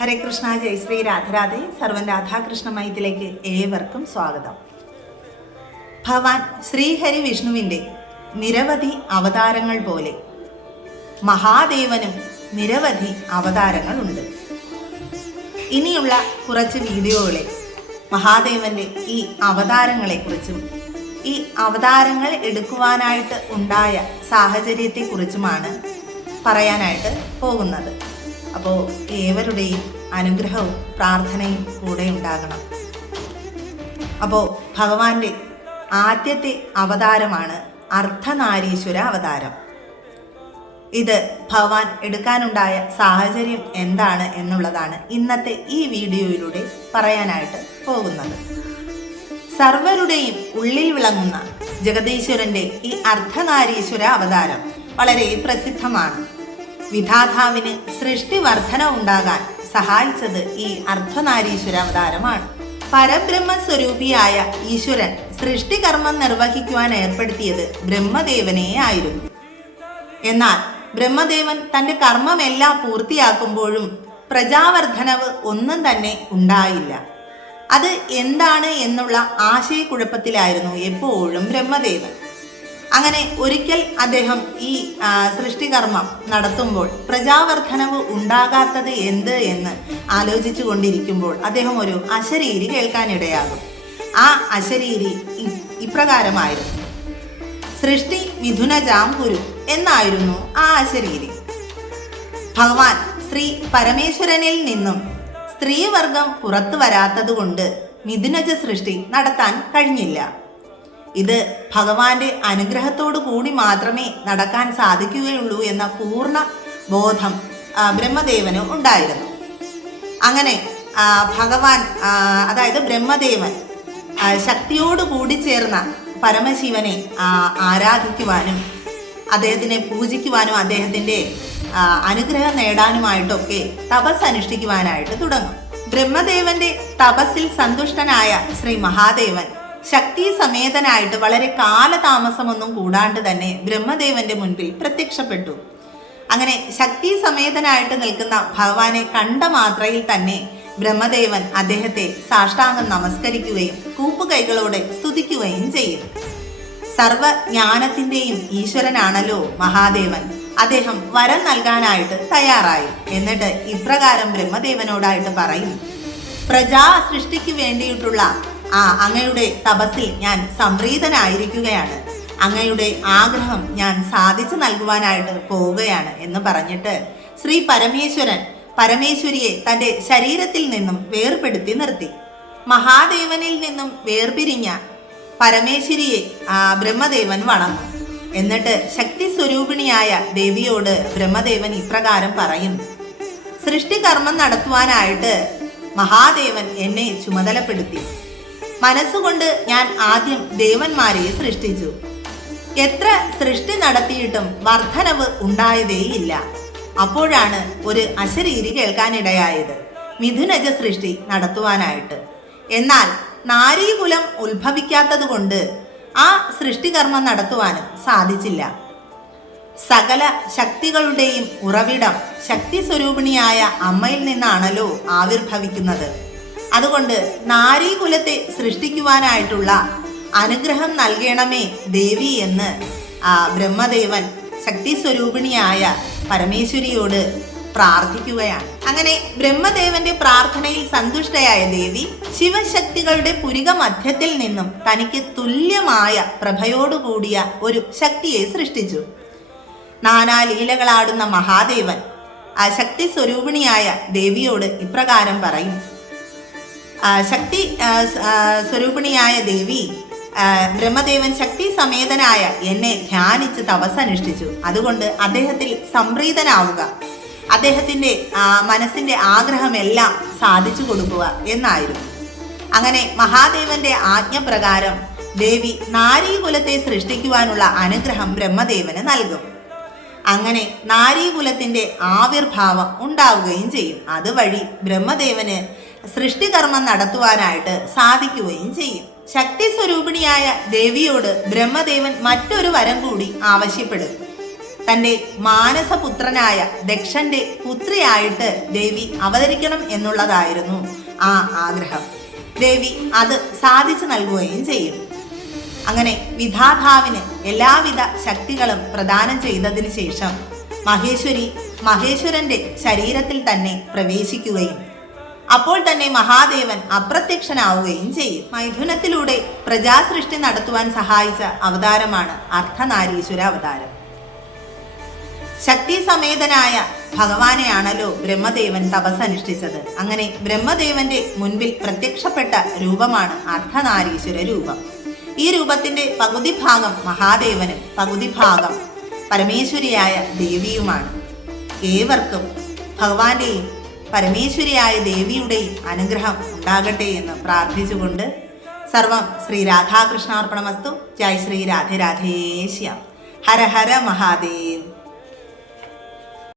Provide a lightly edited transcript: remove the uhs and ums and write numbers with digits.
ഹരേ കൃഷ്ണ, ജയ് ശ്രീ രാധരാധേ. സർവൻ രാധാകൃഷ്ണമയത്തിലേക്ക് ഏവർക്കും സ്വാഗതം. ഭഗവാൻ ശ്രീഹരി വിഷ്ണുവിൻ്റെ നിരവധി അവതാരങ്ങൾ പോലെ മഹാദേവനും നിരവധി അവതാരങ്ങളുണ്ട്. ഇനിയുള്ള കുറച്ച് വീഡിയോകളിൽ മഹാദേവൻ്റെ ഈ അവതാരങ്ങളെക്കുറിച്ചും ഈ അവതാരങ്ങൾ എടുക്കുവാനായിട്ട് ഉണ്ടായ സാഹചര്യത്തെക്കുറിച്ചുമാണ് പറയാനായിട്ട് പോകുന്നത്. അപ്പോൾ ഏവരുടെയും അനുഗ്രഹവും പ്രാർത്ഥനയും കൂടെ ഉണ്ടാകണം. അപ്പോൾ ഭഗവാന്റെ ആദ്യത്തെ അവതാരമാണ് അർദ്ധനാരീശ്വര അവതാരം. ഇത് ഭഗവാൻ എടുക്കാനുണ്ടായ സാഹചര്യം എന്താണ് എന്നുള്ളതാണ് ഇന്നത്തെ ഈ വീഡിയോയിലൂടെ പറയാനായിട്ട് പോകുന്നത്. സർവരുടെയും ഉള്ളിൽ വിളങ്ങുന്ന ജഗദീശ്വരൻ്റെ ഈ അർദ്ധനാരീശ്വര അവതാരം വളരെ പ്രസിദ്ധമാണ്. വിധാതാവിന് സൃഷ്ടിവർദ്ധന ഉണ്ടാകാൻ സഹായിച്ചത് ഈ അർദ്ധനാരീശ്വര അവതാരമാണ്. പരബ്രഹ്മസ്വരൂപിയായ ഈശ്വരൻ സൃഷ്ടികർമ്മം നിർവഹിക്കുവാൻ ഏർപ്പെടുത്തിയത് ബ്രഹ്മദേവനെ ആയിരുന്നു. എന്നാൽ ബ്രഹ്മദേവൻ തൻ്റെ കർമ്മമെല്ലാം പൂർത്തിയാക്കുമ്പോഴും പ്രജാവർദ്ധനവ് ഒന്നും തന്നെ ഉണ്ടായില്ല. അത് എന്താണ് എന്നുള്ള ആശയക്കുഴപ്പത്തിലായിരുന്നു എപ്പോഴും ബ്രഹ്മദേവൻ. അങ്ങനെ ഒരിക്കൽ അദ്ദേഹം ഈ സൃഷ്ടികർമ്മം നടത്തുമ്പോൾ പ്രജാവർദ്ധനവ് ഉണ്ടാകാത്തത് എന്ത് എന്ന് ആലോചിച്ചു കൊണ്ടിരിക്കുമ്പോൾ അദ്ദേഹം ഒരു അശരീരി കേൾക്കാനിടയാകും. ആ അശരീരി ഇപ്രകാരമായിരുന്നു: സൃഷ്ടി മിഥുനജാം കുരു എന്നായിരുന്നു ആ അശരീരി. ഭഗവാൻ ശ്രീ പരമേശ്വരനിൽ നിന്നും സ്ത്രീവർഗം പുറത്തു വരാത്തത് കൊണ്ട് മിഥുനജ സൃഷ്ടി നടത്താൻ കഴിഞ്ഞില്ല. ഇത് ഭഗവാന്റെ അനുഗ്രഹത്തോടു കൂടി മാത്രമേ നടക്കാൻ സാധിക്കുകയുള്ളൂ എന്ന പൂർണ്ണ ബോധം ബ്രഹ്മദേവന് ഉണ്ടായിരുന്നു. അങ്ങനെ ഭഗവാൻ, അതായത് ബ്രഹ്മദേവൻ, ശക്തിയോട് കൂടി ചേർന്ന പരമശിവനെ ആരാധിക്കുവാനും അദ്ദേഹത്തിനെ പൂജിക്കുവാനും അദ്ദേഹത്തിൻ്റെ അനുഗ്രഹം നേടാനുമായിട്ടൊക്കെ തപസ് അനുഷ്ഠിക്കുവാനായിട്ട് തുടങ്ങും. ബ്രഹ്മദേവന്റെ തപസ്സിൽ സന്തുഷ്ടനായ ശ്രീ മഹാദേവൻ ശക്തി സമേതനായിട്ട് വളരെ കാലതാമസമൊന്നും കൂടാണ്ട് തന്നെ ബ്രഹ്മദേവന്റെ മുൻപിൽ പ്രത്യക്ഷപ്പെട്ടു. അങ്ങനെ ശക്തി സമേതനായിട്ട് നിൽക്കുന്ന ഭഗവാനെ കണ്ട മാത്രയിൽ തന്നെ ബ്രഹ്മദേവൻ അദ്ദേഹത്തെ സാഷ്ടാംഗം നമസ്കരിക്കുകയും കൂപ്പുകൈകളോടെ സ്തുതിക്കുകയും ചെയ്യും. സർവജ്ഞാനത്തിൻ്റെയും ഈശ്വരനാണല്ലോ മഹാദേവൻ. അദ്ദേഹം വരം നൽകാനായിട്ട് തയ്യാറായി. എന്നിട്ട് ഇപ്രകാരം ബ്രഹ്മദേവനോടായിട്ട് പറയും: പ്രജാ സൃഷ്ടിക്ക് വേണ്ടിയിട്ടുള്ള അങ്ങയുടെ തപസ്സിൽ ഞാൻ സംപ്രീതനായിരിക്കുകയാണ്. അങ്ങയുടെ ആഗ്രഹം ഞാൻ സാധിച്ചു നൽകുവാനായിട്ട് പോവുകയാണ് എന്ന് പറഞ്ഞിട്ട് ശ്രീ പരമേശ്വരിയെ തൻ്റെ ശരീരത്തിൽ നിന്നും വേർപെടുത്തി നിർത്തി. മഹാദേവനിൽ നിന്നും വേർപിരിഞ്ഞ പരമേശ്വരിയെ ബ്രഹ്മദേവൻ വണങ്ങും. എന്നിട്ട് ശക്തി സ്വരൂപിണിയായ ദേവിയോട് ബ്രഹ്മദേവൻ ഇപ്രകാരം പറയും: സൃഷ്ടികർമ്മം നടത്തുവാനായിട്ട് മഹാദേവൻ എന്നെ ചുമതലപ്പെടുത്തി. മനസ്സുകൊണ്ട് ഞാൻ ആദ്യം ദേവന്മാരെ സൃഷ്ടിച്ചു. എത്ര സൃഷ്ടി നടത്തിയിട്ടും വർധനവ് ഉണ്ടായതേയില്ല. അപ്പോഴാണ് ഒരു അശരീരി കേൾക്കാനിടയായത്, മിഥുനജ സൃഷ്ടി നടത്തുവാനായിട്ട്. എന്നാൽ നാരീകുലം ഉത്ഭവിക്കാത്തത് കൊണ്ട് ആ സൃഷ്ടികർമ്മം നടത്തുവാനും സാധിച്ചില്ല. സകല ശക്തികളുടെയും ഉറവിടം ശക്തി സ്വരൂപിണിയായ അമ്മയിൽ നിന്നാണല്ലോ ആവിർഭവിക്കുന്നത്. അതുകൊണ്ട് നാരീകുലത്തെ സൃഷ്ടിക്കുവാനായിട്ടുള്ള അനുഗ്രഹം നൽകണമേ ദേവി എന്ന് ബ്രഹ്മദേവൻ ശക്തി സ്വരൂപിണിയായ പരമേശ്വരിയോട് പ്രാർത്ഥിക്കുകയാണ്. അങ്ങനെ ബ്രഹ്മദേവന്റെ പ്രാർത്ഥനയിൽ സന്തുഷ്ടയായ ദേവി ശിവശക്തികളുടെ പുരിക മധ്യത്തിൽ നിന്നും തനിക്ക് തുല്യമായ പ്രഭയോടുകൂടിയ ഒരു ശക്തിയെ സൃഷ്ടിച്ചു. നാനാലീലകളാടുന്ന മഹാദേവൻ ആ ശക്തി സ്വരൂപിണിയായ ദേവിയോട് ഇപ്രകാരം പറയും: ശക്തി സ്വരൂപിണിയായ ദേവി, ബ്രഹ്മദേവൻ ശക്തി സമേതനായ എന്നെ ധ്യാനിച്ച് തപസ്സനുഷ്ഠിച്ചു. അതുകൊണ്ട് അദ്ദേഹത്തിൽ സംപ്രീതനാവുക, അദ്ദേഹത്തിൻ്റെ മനസ്സിൻ്റെ ആഗ്രഹമെല്ലാം സാധിച്ചു കൊടുക്കുക എന്നായിരുന്നു. അങ്ങനെ മഹാദേവന്റെ ആജ്ഞപ്രകാരം ദേവി നാരീകുലത്തെ സൃഷ്ടിക്കുവാനുള്ള അനുഗ്രഹം ബ്രഹ്മദേവന് നൽകും. അങ്ങനെ നാരീകുലത്തിൻ്റെ ആവിർഭാവം ഉണ്ടാവുകയും ചെയ്യും. അതുവഴി ബ്രഹ്മദേവന് സൃഷ്ടികർമ്മം നടത്തുവാനായിട്ട് സാധിക്കുകയും ചെയ്യും. ശക്തി സ്വരൂപിണിയായ ദേവിയോട് ബ്രഹ്മദേവൻ മറ്റൊരു വരം കൂടി ആവശ്യപ്പെടും. തൻ്റെ മാനസപുത്രനായ ദക്ഷന്റെ പുത്രിയായിട്ട് ദേവി അവതരിക്കണം എന്നുള്ളതായിരുന്നു ആ ആഗ്രഹം. ദേവി അത് സാധിച്ചു നൽകുകയും ചെയ്യും. അങ്ങനെ വിധാതാവിന് എല്ലാവിധ ശക്തികളും പ്രദാനം ചെയ്തതിനു ശേഷം മഹേശ്വരന്റെ ശരീരത്തിൽ തന്നെ പ്രവേശിക്കുകയും അപ്പോൾ തന്നെ മഹാദേവൻ അപ്രത്യക്ഷനാവുകയും ചെയ്യും. മൈഥുനത്തിലൂടെ പ്രജാസൃഷ്ടി നടത്തുവാൻ സഹായിച്ച അവതാരമാണ് അർദ്ധനാരീശ്വര അവതാരം. ശക്തി സമേതനായ ഭഗവാനെയാണല്ലോ ബ്രഹ്മദേവൻ തപസ്സനുഷ്ഠിച്ചത്. അങ്ങനെ ബ്രഹ്മദേവന്റെ മുൻപിൽ പ്രത്യക്ഷപ്പെട്ട രൂപമാണ് അർദ്ധനാരീശ്വര രൂപം. ഈ രൂപത്തിന്റെ പകുതി ഭാഗം മഹാദേവനും പകുതി ഭാഗം പരമേശ്വരിയായ ദേവിയുമാണ്. ഏവർക്കും ഭഗവാന്റെയും പരമേശ്വരിയായ ദേവിയുടെയും അനുഗ്രഹം ഉണ്ടാകട്ടെ എന്ന് പ്രാർത്ഥിച്ചുകൊണ്ട് സർവം ശ്രീ രാധാകൃഷ്ണാർപ്പണമസ്തു. ജയ് ശ്രീ രാധേ രാധേശ്യാം. ഹര ഹര മഹാദേവ്.